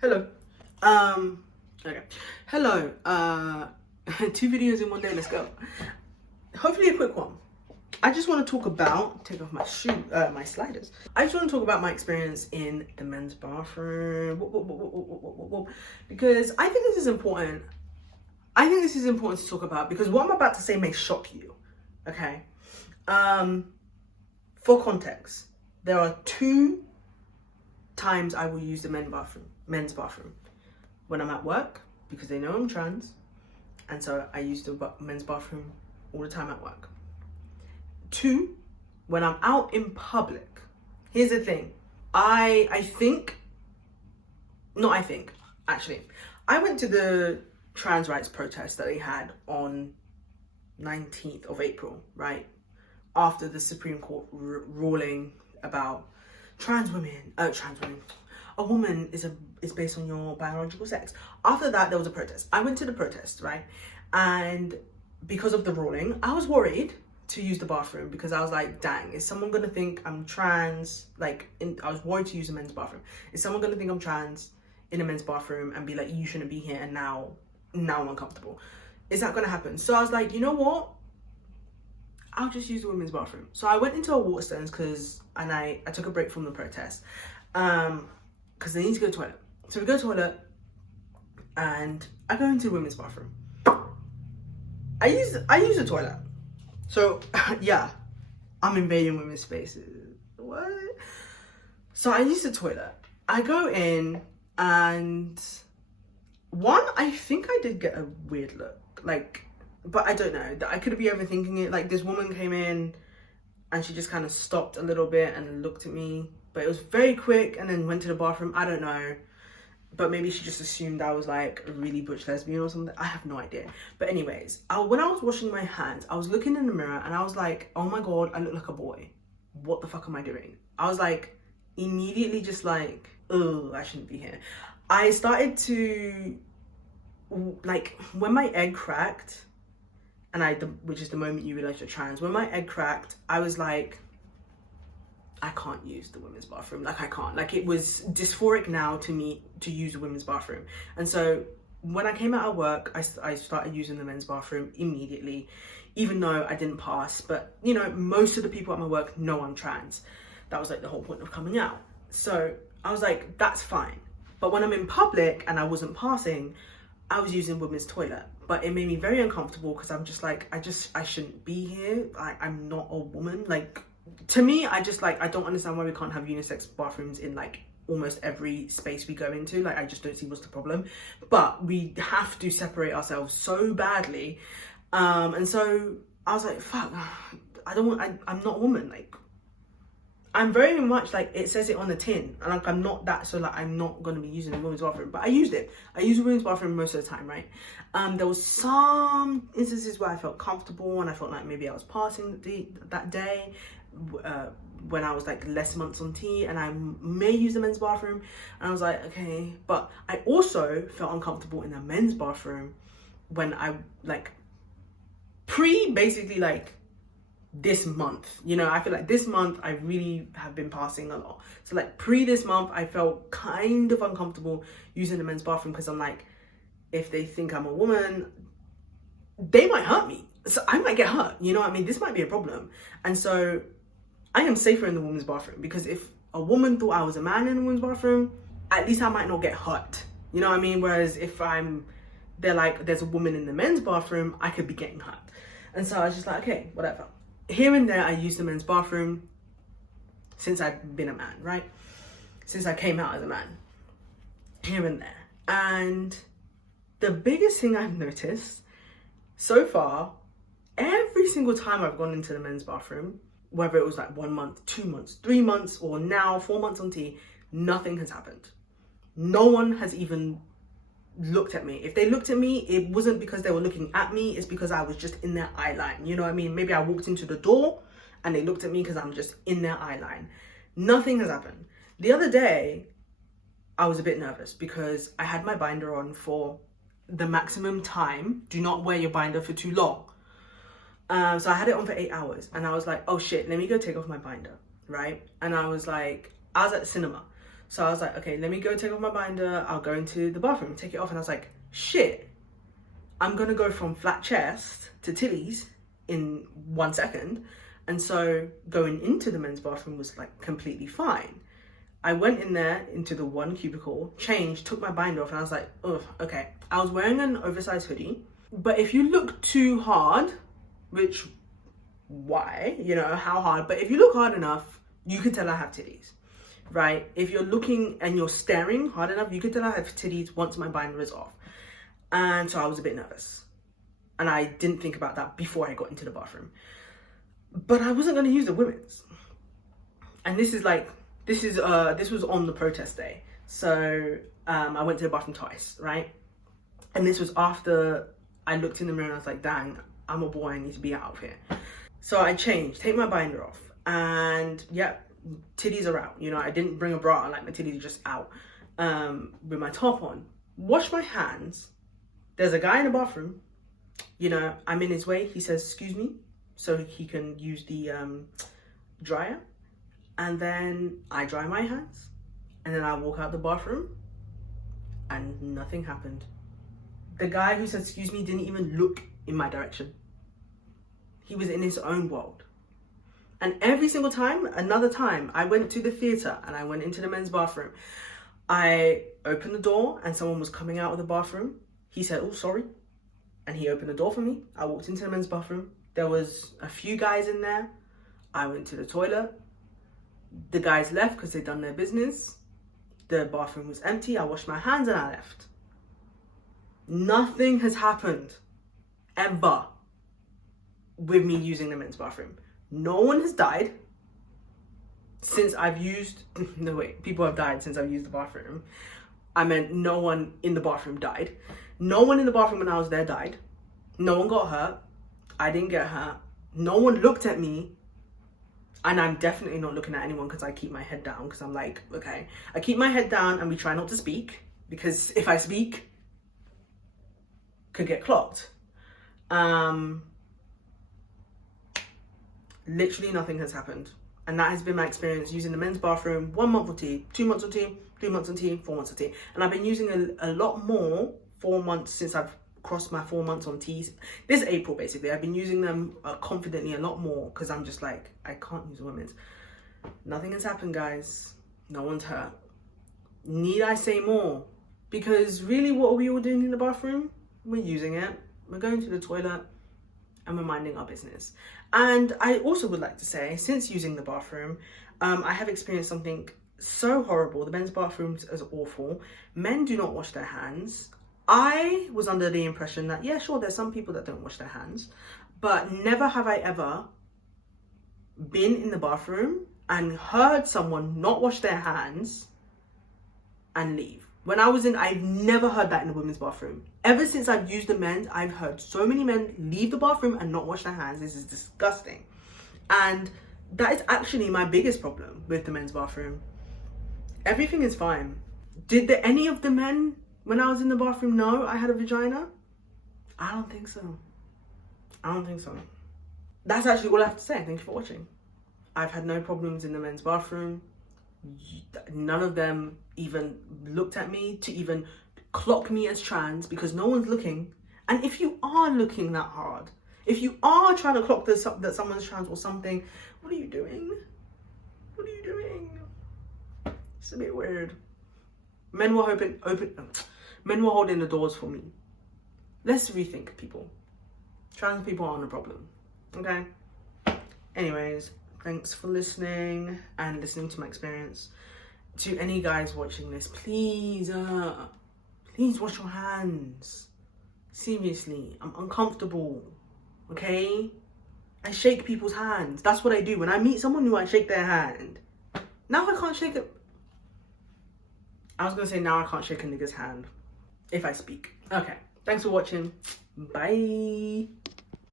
Hello. Okay. Hello. 2 videos in one day. Let's go. Hopefully a quick one. I just want to talk about, take off my my sliders. I just want to talk about my experience in the men's bathroom. Because I think this is important. I think this is important to talk about because what I'm about to say may shock you. Okay. For context, there are 2 times I will use the men's bathroom. When I'm at work, because they know I'm trans, and so I use the men's bathroom all the time at work. 2, when I'm out in public. Here's the thing. I went to the trans rights protest that they had on 19th of April, right? After the Supreme Court ruling about trans women, a woman is based on your biological sex. After that, there was a protest. I went to the protest, right? And because of the ruling, I was worried to use the bathroom because I was like, dang, is someone gonna think I'm trans? I was worried to use the men's bathroom. Is someone gonna think I'm trans in a men's bathroom and be like, you shouldn't be here, and now I'm uncomfortable? Is that gonna happen? So I was like, you know what? I'll just use the women's bathroom. So I went into a Waterstones and I took a break from the protest because they need to go to the toilet. So we go to the toilet and I go into the women's bathroom. I use the toilet. So yeah, I'm invading women's spaces. What? So I use the toilet. I go in and I think I did get a weird look. But I don't know. I could be overthinking it. Like, this woman came in and she just kind of stopped a little bit and looked at me. But it was very quick and then went to the bathroom. I don't know. But maybe she just assumed I was like a really butch lesbian or something. I have no idea. But anyways, when I was washing my hands, I was looking in the mirror and I was like, oh my God, I look like a boy. What the fuck am I doing? I was like, immediately just like, oh, I shouldn't be here. I started to, like, when my egg cracked, which is the moment you realize you're trans. When my egg cracked, I was like, I can't use the women's bathroom. Like, I can't. Like, it was dysphoric now to me to use the women's bathroom. And so when I came out of work, I started using the men's bathroom immediately, even though I didn't pass. But, you know, most of the people at my work know I'm trans. That was like the whole point of coming out. So I was like, that's fine. But when I'm in public and I wasn't passing, I was using women's toilet. But it made me very uncomfortable because I'm just like, I shouldn't be here. I'm not a woman. Like, to me, I don't understand why we can't have unisex bathrooms in like almost every space we go into. Like, I just don't see what's the problem. But we have to separate ourselves so badly. And so I was like, fuck, I'm not a woman. Like, I'm very much like, it says it on the tin, and like, I'm not that, so like, I'm not going to be using the women's bathroom, but I used it. I use the women's bathroom most of the time, right? There was some instances where I felt comfortable and I felt like maybe I was passing that day when I was like less months on T, and I may use the men's bathroom, and I was like, okay. But I also felt uncomfortable in the men's bathroom when I like basically like this month, you know. I feel like this month I really have been passing a lot. So like this month, I felt kind of uncomfortable using the men's bathroom because I'm like, if they think I'm a woman, they might hurt me. So I might get hurt, you know what I mean? This might be a problem. And so I am safer in the women's bathroom because if a woman thought I was a man in the women's bathroom, at least I might not get hurt. You know what I mean? Whereas if they're like, there's a woman in the men's bathroom, I could be getting hurt. And so I was just like, okay, whatever. Here and there, I use the men's bathroom since I've been a man, right? Since I came out as a man, here and there. And the biggest thing I've noticed so far, every single time I've gone into the men's bathroom, whether it was like 1 month, 2 months, 3 months, or now 4 months on T, nothing has happened. No one has even looked at me. If they looked at me, it wasn't because they were looking at me, it's because I was just in their eye line. You know what I mean? Maybe I walked into the door and they looked at me because I'm just in their eye line. Nothing has happened. The other day, I was a bit nervous because I had my binder on for the maximum time. Do not wear your binder for too long. So I had it on for 8 hours and I was like, oh shit, let me go take off my binder, right? And I was at the cinema. So I was like, okay, let me go take off my binder. I'll go into the bathroom, take it off. And I was like, shit, I'm going to go from flat chest to titties in 1 second. And so going into the men's bathroom was like completely fine. I went in there into the one cubicle, changed, took my binder off, and I was like, oh, okay. I was wearing an oversized hoodie. But if you look too hard, which, why? You know, how hard? But if you look hard enough, you can tell I have titties. Right? If you're looking and you're staring hard enough, you can tell I have titties once my binder is off. And so I was a bit nervous. And I didn't think about that before I got into the bathroom. But I wasn't going to use the women's. And this was on the protest day. So I went to the bathroom twice, right? And this was after I looked in the mirror and I was like, dang, I'm a boy, I need to be out of here. So I changed, take my binder off, and yeah, titties are out. You know, I didn't bring a bra, like my titties are just out with my top on. Wash my hands. There's a guy in the bathroom. You know, I'm in his way. He says, excuse me, so he can use the dryer. And then I dry my hands. And then I walk out the bathroom. And nothing happened. The guy who said, excuse me, didn't even look in my direction. He was in his own world. And every single time, another time, I went to the theatre and I went into the men's bathroom. I opened the door and someone was coming out of the bathroom. He said, oh, sorry. And he opened the door for me. I walked into the men's bathroom. There was a few guys in there. I went to the toilet. The guys left because they'd done their business. The bathroom was empty. I washed my hands and I left. Nothing has happened ever with me using the men's bathroom. No one has died since I've used, no wait, people have died since I've used the bathroom. I meant no one in the bathroom died. No one in the bathroom when I was there died. No one got hurt. I didn't get hurt. No one looked at me. And I'm definitely not looking at anyone because I keep my head down because I'm like, okay. I keep my head down and we try not to speak because if I speak, could get clocked. Literally nothing has happened. And that has been my experience using the men's bathroom. 1 month of tea, 2 months of tea, 3 months of tea, 4 months of tea. And I've been using a lot more 4 months since I've crossed my 4 months on teas. This April, basically. I've been using them confidently a lot more because I'm just like, I can't use women's. Nothing has happened, guys. No one's hurt. Need I say more? Because really, what are we all doing in the bathroom? We're using it. We're going to the toilet and we're minding our business. And I also would like to say, since using the bathroom, I have experienced something so horrible. The men's bathrooms is awful. Men do not wash their hands. I was under the impression that, yeah, sure, there's some people that don't wash their hands, but never have I ever been in the bathroom and heard someone not wash their hands and leave. When I was in, I've never heard that in the women's bathroom. Ever since I've used the men's, I've heard so many men leave the bathroom and not wash their hands. This is disgusting. And that is actually my biggest problem with the men's bathroom. Everything is fine. Did any of the men, when I was in the bathroom, know I had a vagina? I don't think so. I don't think so. That's actually all I have to say. Thank you for watching. I've had no problems in the men's bathroom. None of them even looked at me to even clock me as trans because no one's looking. And if you are looking that hard, if you are trying to clock that someone's trans or something, what are you doing? What are you doing? It's a bit weird. Men were holding the doors for me. Let's rethink, people. Trans people aren't a problem. Okay? Anyways, thanks for listening and listening to my experience. To any guys watching this, please wash your hands. Seriously, I'm uncomfortable. Okay? I shake people's hands. That's what I do. When I meet someone new, I shake their hand. Now I can't shake it. I was gonna say now I can't shake a nigga's hand if I speak. Okay, thanks for watching. Bye.